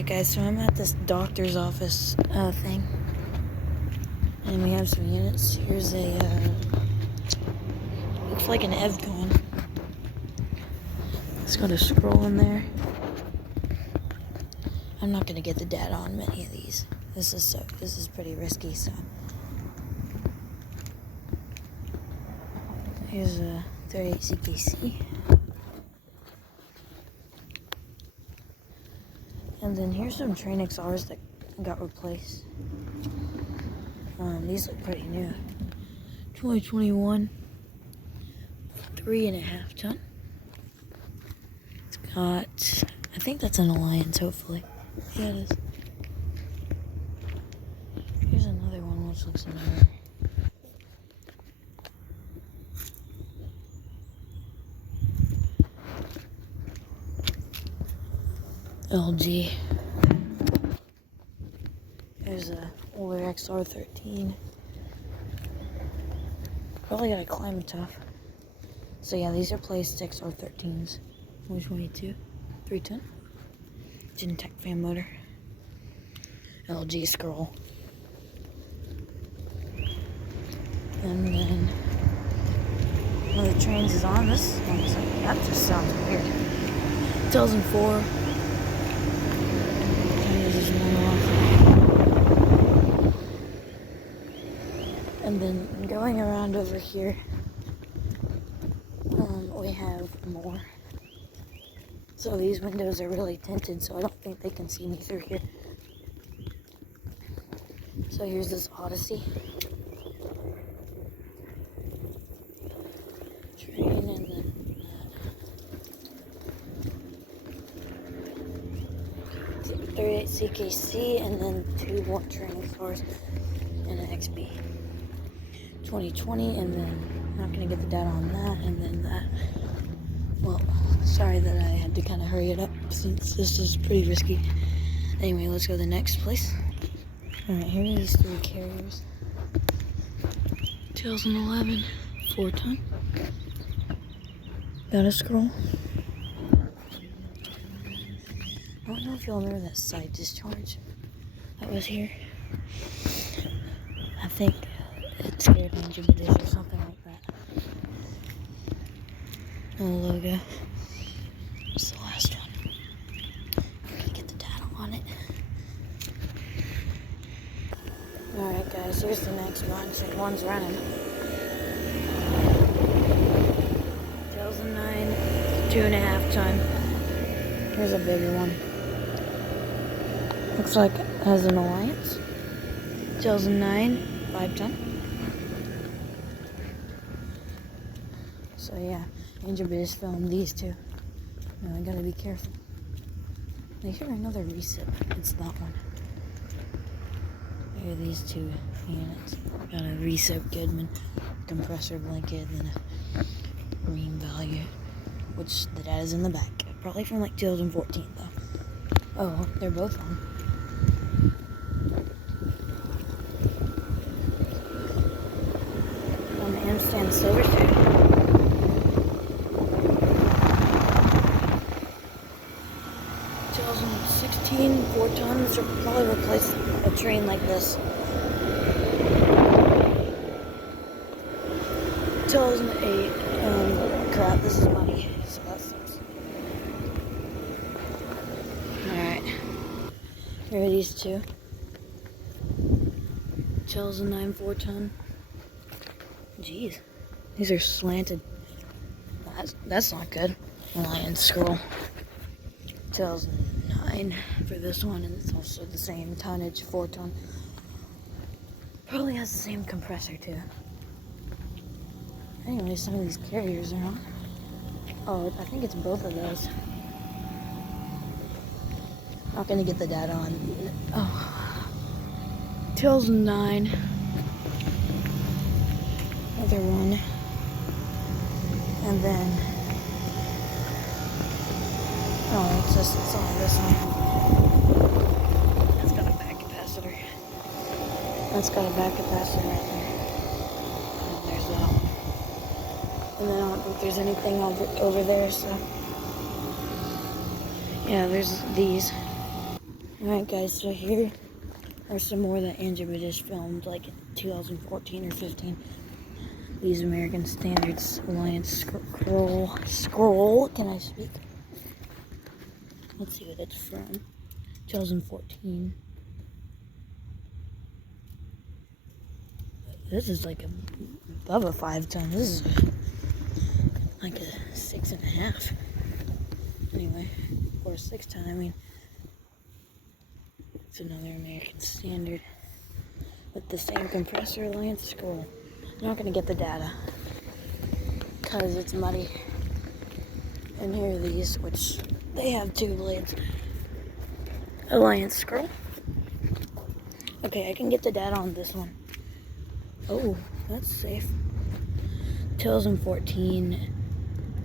Alright guys, so I'm at this doctor's office thing, and we have some units. Here's a, looks like an Evcon. It's got a scroll in there. I'm not gonna get the data on many of these. This is pretty risky, so. Here's a 38 CKC. And then here's some Trane XRs that got replaced. These look pretty new. 2021, 3.5 ton. It's got, I think that's an Alliance, hopefully. Yeah, it is. Here's another one which looks familiar. LG. There's a older XR13. Probably got a climate tough. So yeah, these are placed XR13s. 2022, 310. Gentech fan motor. LG scroll. And then one of the Tranes is on. This one's like, that just sounds weird. 2004. And then going around over here, we have more. So these windows are really tinted, so I don't think they can see me through here. So here's this Odyssey. Trane, and then 38 CKC, and then 2 more Trane cars and an XB. 2020, and then I'm not gonna get the data on that, and then that. Well, sorry that I had to kind of hurry it up since this is pretty risky. Anyway, let's go to the next place. Alright, here are these 3 carriers. 2011, 4 ton. Got a scroll. I don't know if y'all remember that side discharge that was here. I think it scared me into this or something like that. And the logo. What's the last one? I'm gonna get the data on it. Alright guys, here's the next one. So one's running. 2009, 2.5 ton. Here's a bigger one. Looks like it has an Alliance. 2009, 5 ton. So yeah, Angel just filmed these two. Now I gotta be careful. I hear another recip. It's that one. Here are these 2 units. Got a recip Goodman compressor blanket and a green value, which the data's in the back. Probably from like 2014 though. Oh, they're both on. On the handstand silver strip. 2016, 4 tons. Should probably replace a Trane like this. 2008. Crap, this is money, so that sucks. Alright. Here are these 2. 2009, 4 ton. Jeez. These are slanted. That's not good. Lion scroll. 2009 for this one, and it's also the same tonnage, 4 ton. Probably has the same compressor too. Anyway, some of these carriers are on. Oh, I think it's both of those. Not gonna get the data on. Oh, 2009. Another one. And then. Oh, it's on this one. That's got a back capacitor. That's got a back capacitor right there. And there's that one. And then I don't think there's anything over there, so. Yeah, there's these. Alright guys, so here are some more that Andrew just filmed like in 2014 or 15. These American Standards Alliance scroll. Can I speak? Let's see what it's from. 2014. This is like above a 5 ton. This is like a 6.5. Anyway, or a 6 ton. I mean, it's another American Standard with the same compressor Alliance scroll. I'm not gonna get the data because it's muddy. And here are these, which they have 2 blades. Alliance scroll. Okay, I can get the data on this one. Oh, that's safe. 2014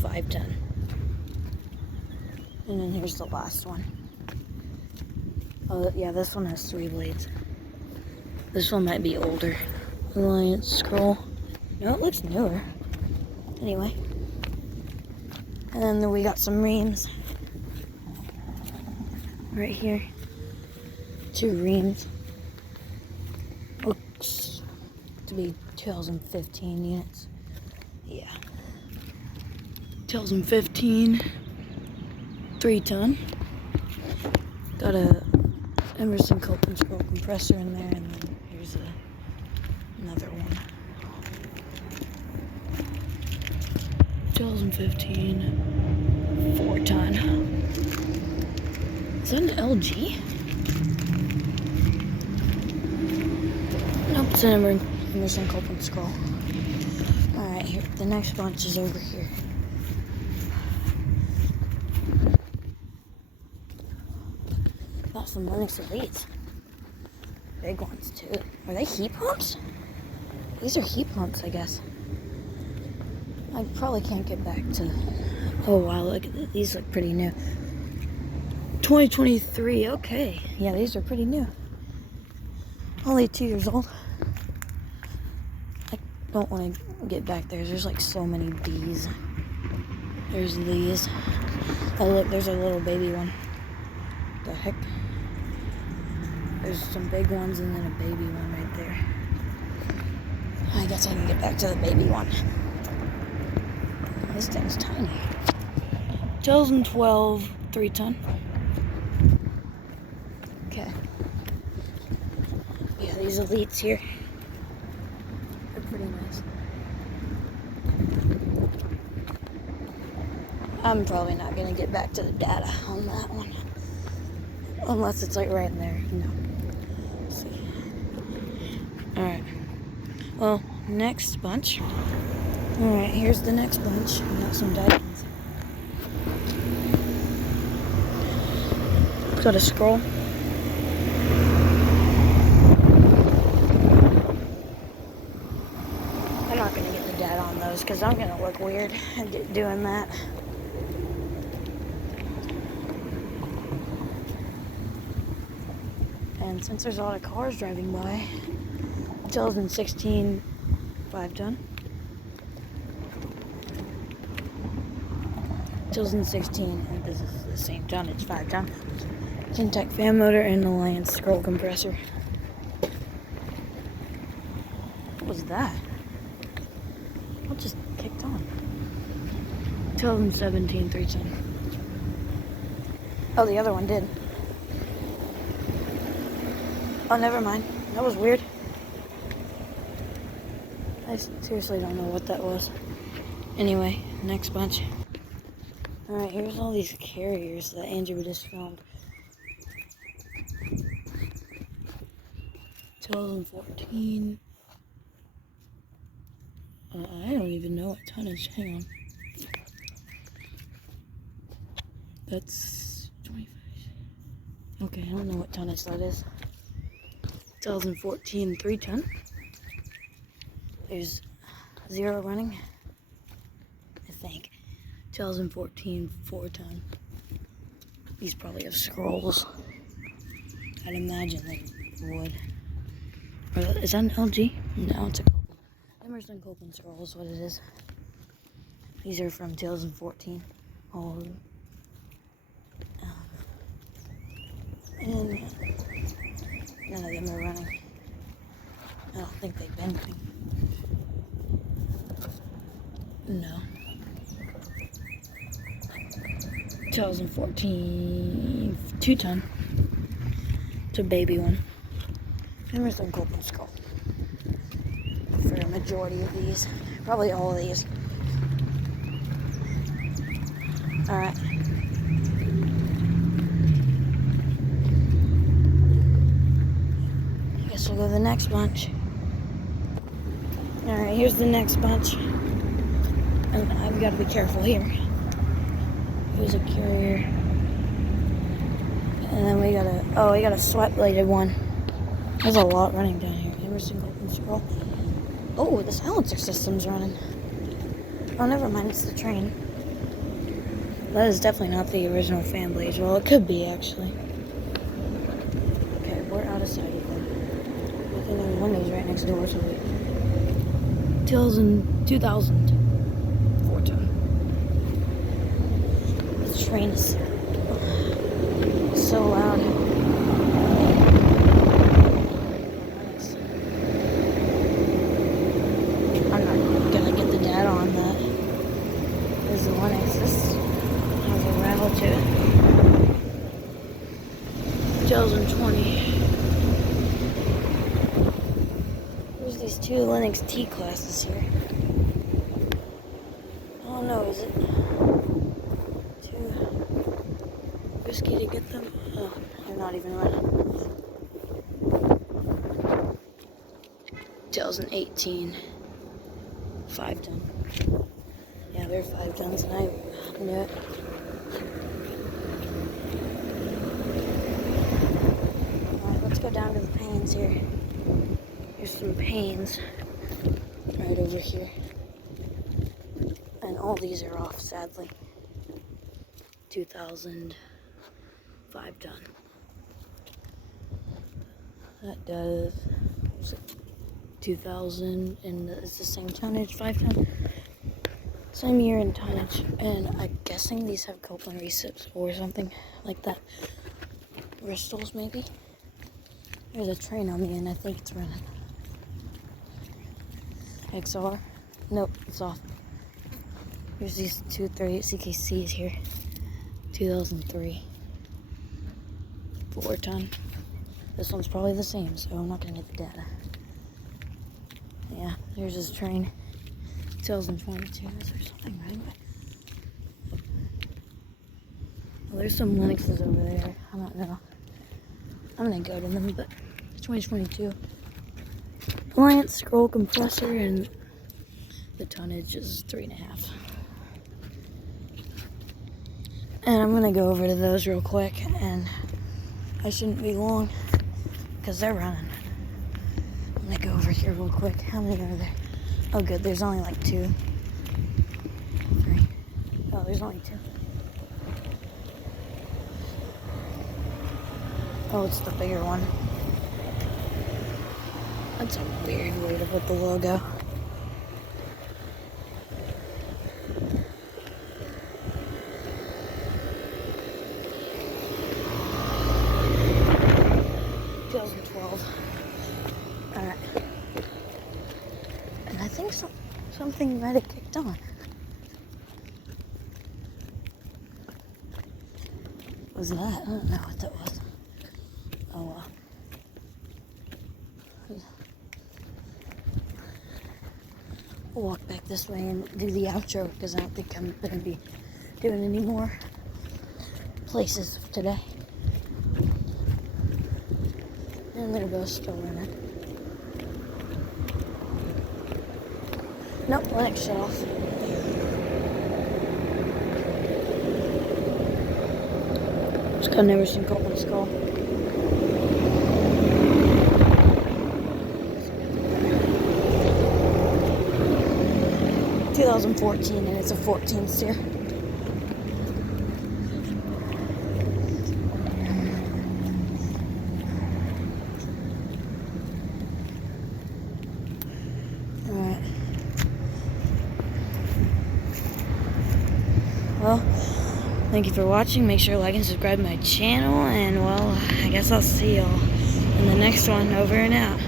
5 ton. And then here's the last one. Oh yeah, this one has 3 blades. This one might be older. Alliance scroll. No, it looks newer. Anyway. And then we got some reams. Right here. 2 reams. Looks to be 2015 units. Yeah. 2015 3 ton. Got a Emerson Copeland scroll compressor in there, and then here's another one. 2015 4 ton. Is that an LG? Nope, it's an Emerson Copeland scroll. Alright, here, the next bunch is over here. Got some Lennox Elites. Big ones too. Are they heat pumps? These are heat pumps, I guess. I probably can't get back to... Oh wow, look, these look pretty new. 2023, okay. Yeah, these are pretty new. Only 2 years old. I don't want to get back there. There's like so many bees. There's these. Oh look, there's a little baby one. The heck? There's some big ones and then a baby one right there. I guess I can get back to the baby one. This thing's tiny. 2012 3 ton. Okay. Yeah, these Elites here. They're pretty nice. I'm probably not gonna get back to the data on that one. Unless it's like right in there, you know. Let's see. Alright. Well, next bunch. Alright, here's the next bunch. We got some Dykens. Got a scroll. I'm not gonna get the data on those because I'm gonna look weird doing that. And since there's a lot of cars driving by, 2016 5 ton. 2016, and this is the same ton, it's 5 ton. Syntec fan motor and Alliance scroll compressor. What was that? What just kicked on? 2017 3 ton. Oh, the other one did. Oh, never mind. That was weird. I seriously don't know what that was. Anyway, next bunch. Alright, here's all these carriers that Andrew just filmed. 2014. I don't even know what tonnage. Hang on. That's 25. Okay, I don't know what tonnage that is. 2014 3 ton. There's 0 running, I think. 2014 4 ton. These probably have scrolls. I'd imagine they would. Or, is that an LG? No, it's a Copeland. Emerson Copeland scroll is what it is. These are from 2014. All of them. And None of them are running. I don't think they've been running. No. 2014 2-ton. It's a baby one. Emerson Golden Skull. For a majority of these. Probably all of these. Alright. I guess we'll go to the next bunch. Alright, here's the next bunch. And I've got to be careful here. Here's a carrier. And then we got a sweat bladed one. There's a lot running down here. Emerson Golden Scroll. Oh, the silencer system's running. Oh, never mind, it's the Trane. That is definitely not the original fan blades. Well, it could be, actually. Okay, we're out of sight of them. I think there's one of these right next door, so we... 2000. 4-ton. This train is so loud. I'm not gonna get the data on that. There's the Lennox. This has a rattle to it. 2020. There's these two Lennox T classes here. I don't know, is it too risky to get them? Oh, they're not even running. 2018. 5-ton. Yeah, they're 5-tons, and I knew it. Alright, let's go down to the panes here. Here's some panes right over here. And all these are off, sadly. 2000 5-ton. That does 2000, and it's the same tonnage, 5-ton. Same year and tonnage. And I'm guessing these have Copeland recips or something like that. Bristols, maybe? There's a Trane on the end, I think it's running. XR? Nope, it's off. Here's these 238 CKCs here. 2003. 4-ton. This one's probably the same, so I'm not gonna get the data. Yeah, there's this Trane. 2022. Is there something running? Well, there's some Lennoxes over there. I don't know. I'm gonna go to them, but 2022. Appliance, scroll compressor, and the tonnage is 3.5. And I'm gonna go over to those real quick, and I shouldn't be long because they're running. I'm gonna go over here real quick. How many are there? Oh, good. There's only like 2, 3. Oh, there's only 2. Oh, it's the bigger one. That's a weird way to put the logo. Alright. And I think something might have kicked on. What was that? I don't know what that was. Oh well. We'll walk back this way and do the outro because I don't think I'm going to be doing any more places today. And there goes still running. Nope, Lennox shut off. Just got never seen Copeland Skull. (2014) and it's a 14 steer. Well, Thank you for watching. Make sure to like and subscribe to my channel. And, well, I guess I'll see y'all in the next one. Over and out.